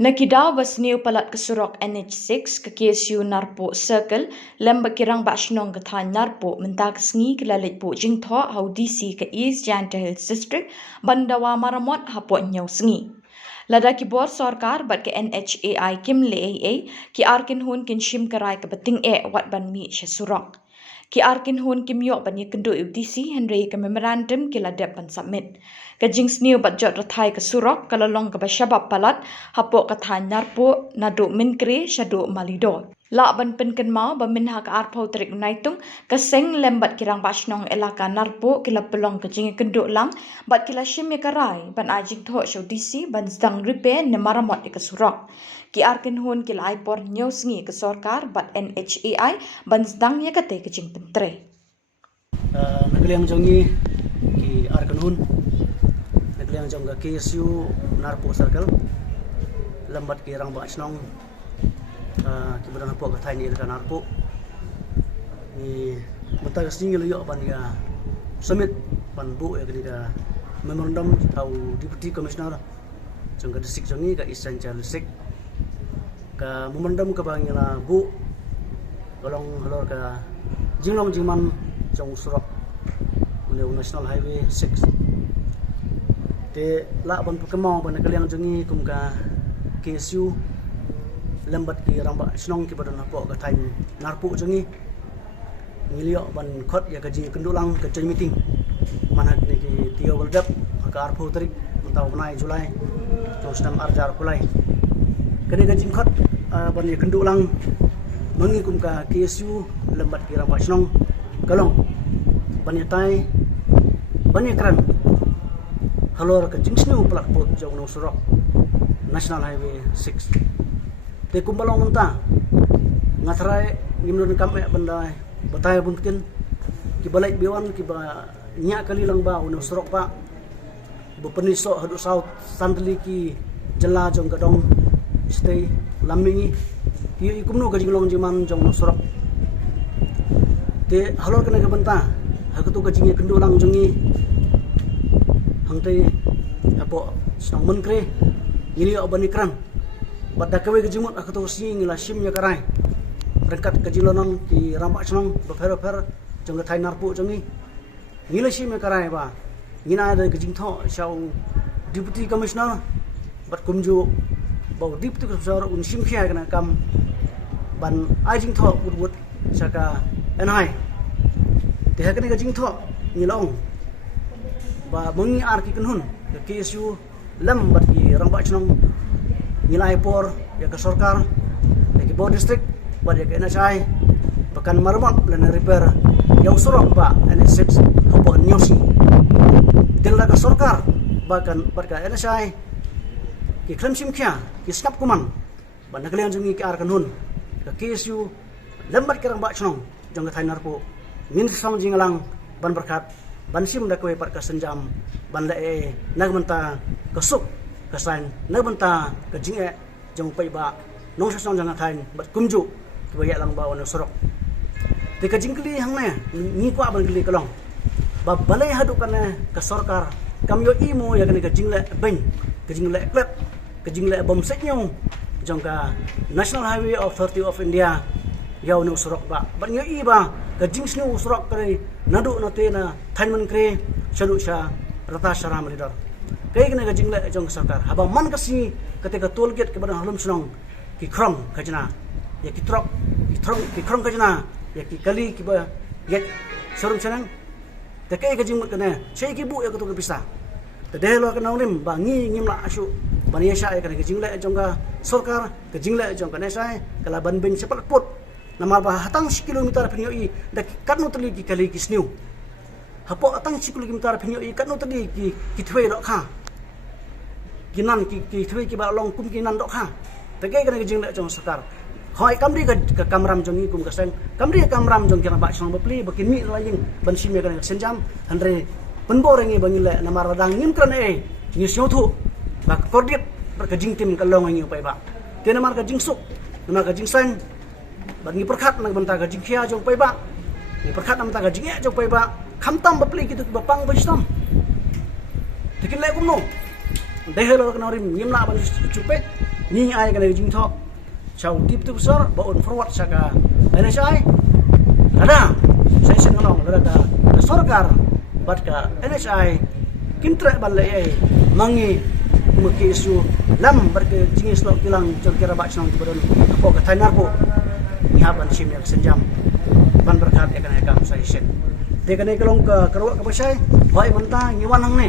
Nakidaw basniu palat kesurok NH6 ke KSU Narpo Circle lembak kirang bashnong gathan Narpo mentak sengi kelalit po jingtho hau DC ke East Janta Hills District bandawa maramot hapo nyau sengi. Lada kibor sorkar bat ke NHAI kim le AA ki arkin hun kin shim karai ke beting wat ban mi she surok. Ki arkin hun kim yok ban ye kendo UDC Henry ke memorandum ki ladep ban submit. Ka jing sniu bat jot rathai ke surok kalalong ke basyabab palat hapo kathan narpo nado minkre shado malido. La ban penken mau ba minha ka arpau trik naitung ka seng lembat kirang bashnong elaka narpo kila pelong ke jing kendo lang bat kila shim ye karai ban ajik tho show DC ban zdang ripe ne maramot ke surok. Ki arkin hun kila aipor nyau sengi ke sorkar bat NHAI ban zdang ye kate ke jing pentre. Nagaliang jongi ki arkin hun nagaliang jong ka KSU Narpo Circle lambat ki rang bashnong ki badan hapo ka thai ni ka narpo ni mata singi lo yo ban ga summit ban bu ya ka memorandum tau deputy commissioner jong ka district jongi ka East Janta District ka memorandum ka bang la bu golong halor ka jinglong jingman jong surok National Highway 6 te la ban pukemau ban kaliang jongi kum ka KSU lambat ki ramba snong ki badan hapo ka thai narpo jongi ngilio ban khot ya ka ji kendulang ka chai meeting manhak ni ki tio waldap ka arpo tarik mentau nai Julai terus nam arjar kulai kene ka jing khot ban ya kendulang mangi kum ka KSU lambat ki ramba snong kalong ban ya tai ban ya kran halor ka jing snu plak pot jong no surok National Highway 6 te kumbalong menta ngatrai gimnon kam bandai batay bunkin ki balai biwan ki ba nya kali lang ba uno surok pa bepeniso hadu south sandli ki jela jong gadong stay lamingi ki ikumno ka jinglong jiman jong surok te halor kana ka benta hakutu ka jingi kendulang jongi hangtai apo snong menkre ini abanikran pada kawe kejimut aku tu sing la shim ya karai rengkat kejilonon ki rambak snong befer jong thai narpu jongi ngila shim ya karai ba ngina ada kejing tho shau deputy commissioner bat kumju bau deputy commissioner un shim khia kana kam ban ajing tho urut saka enhai te hakani kejing tho ngilong ba mungi ar ki kunhun KSU lam bat ki rambak snong nilai por ya ke sorkar ya ke Bawah District bat ya ke NHI bahkan marmot plan repair yang surok ba NH6 hapo nyusi dela ke sorkar bahkan bat ke NHI ki klem sim kya ki skap kuman ban nakalian jungi ke arkan hun ke KSU lambat kerang bak snong jong ke thai narpo min song jingalang ban berkat ban sim da kowe pat ka senjam ban la nagmenta kesuk kesain nagmenta ke jinge jong pai ba nong song jang thain bat kumju ke bayak lang ba ono sorok te ka jingkli hang ne ni kwa ban kli kalong ba balai hadu kana ke sorkar kam yo imo ya kana ke jingle ben ke jingle klet ke jingle bom setnyo jong ka National Highway Authority of India yaw no sorok ba ban yo i ba ke jing snu sorok kare nadu na te na thainman kre chalu sha rata sharam leader kai kena ka jingle jong sarkar haba man kasi ketika toll gate ke badan halum snong ki krong kajna ya ki krong kajna ya ki kali ki ba get sorum sanang te kai ka jingmut kana sei ki bu ya ka to bisa te dehlo ka nawrim ba ngi ngimla asu ban ya sha ya kana ka jingle jong ka sarkar ka jingle jong kana sai kala ban ben sepat put nama ba hatang kilometer penyo i dak katno tali ki kali ki sniu hapo atang 10 kilometer penyo i katno tali ki thwe lo kha kinan ki thwe ki ba long kum kinan dok kha tagai kana jing le jong sarkar hoi kamri ka kamram jong i kum ka sang kamri kamram jong kira ba sang bapli bakin mi laying ban sim ya kana senjam andre penbor ngi bangile nama radang ngim kran ni syotu ba kordit ka jing tim ka long ngi pai ba te nama ka jing suk nama ka jing sang bagi perkat nang benta ka jing khia jong pai ba ni perkat nam ta ka jing jong pai ba khamtam bapli kitu ba pang bajtam tikin le kum no dehelo ka norim ngimla ban chupe ni ai kana jing tho chau tip tu besar baun forward saka NHI ada saya senang ada sorkar bat ka NHI kintra balai mangi muki isu lam berke jingis lo kilang kira bak senang badan ko ka thainar po nyaban sim yak senjam ban berkat akan akam saya sen de kana kelong ka kerwa ka pasai bai menta ngiwan hang ne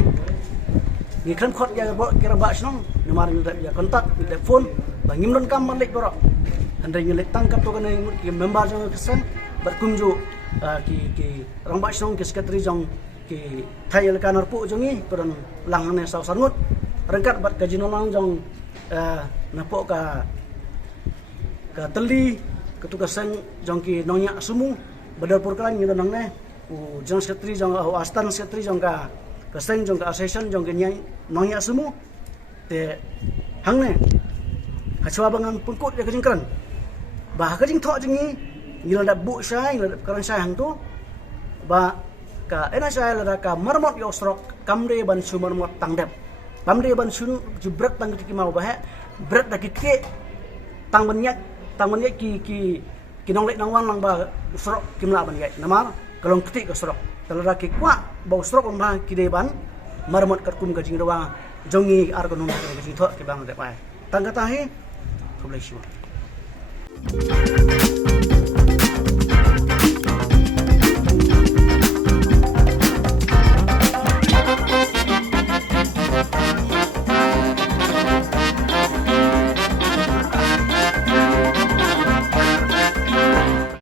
ni kan khot ya kira bak senang nomor ni ya kontak ni telefon bangim don kam balik borok andai ni tangkap to kana member jang kesen berkunju ki rang bak senang ki sekretari jang ki thai kanar pu jongi peran lang ne saw sangut rengkat bat ka jinolang jang napok ka teli ketugasan jang ki nonya semu badal perkara ni nang ne jang sekretari jang astan sekretari jang ka keseng jang ka association jang ke nyai nonya semu te hang ne kacwa bangang pengkut ya kejingkran bah kejing thok jengi ngila da bu sai ngila karan sai hang tu ba ka NHI la ka marmot yo strok kamre ban sumar mot tangdep kamre ban sun jubrat tang ki mau bah brat da ki tang banyak ki nong lek nang wan lang ba strok kimla ban gai namar kalong ketik ka strok talada ki kwa bau strok on ba ki de ban marmot kat kum ka jing rawa jongi ar ko nong ka jing thok ki bang de pai tang ka tahi publish